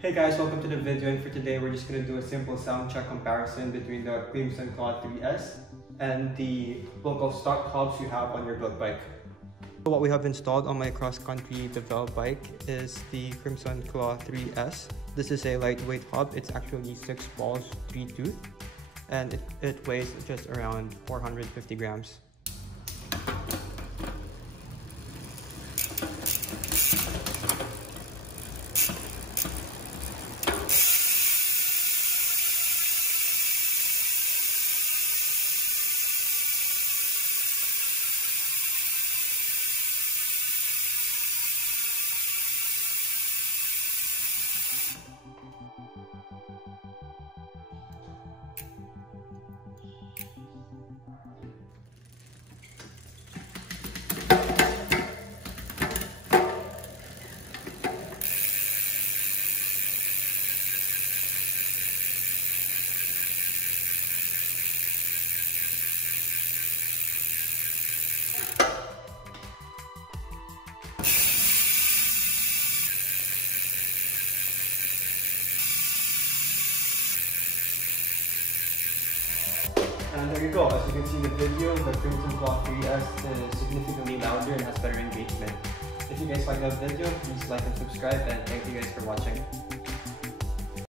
Hey guys, welcome to the video, and for today we're just going to do a simple sound check comparison between the Crimson CLAW3S and the local stock hubs you have on your built bike. So what we have installed on my cross-country developed bike is the Crimson CLAW3S. This is a lightweight hub. It's actually 6 balls, 3 tooth, and it weighs just around 450 grams. And there you go. As you can see in the video, the Crimson CLAW3S is significantly louder and has better engagement. If you guys like that video, please like and subscribe, and thank you guys for watching.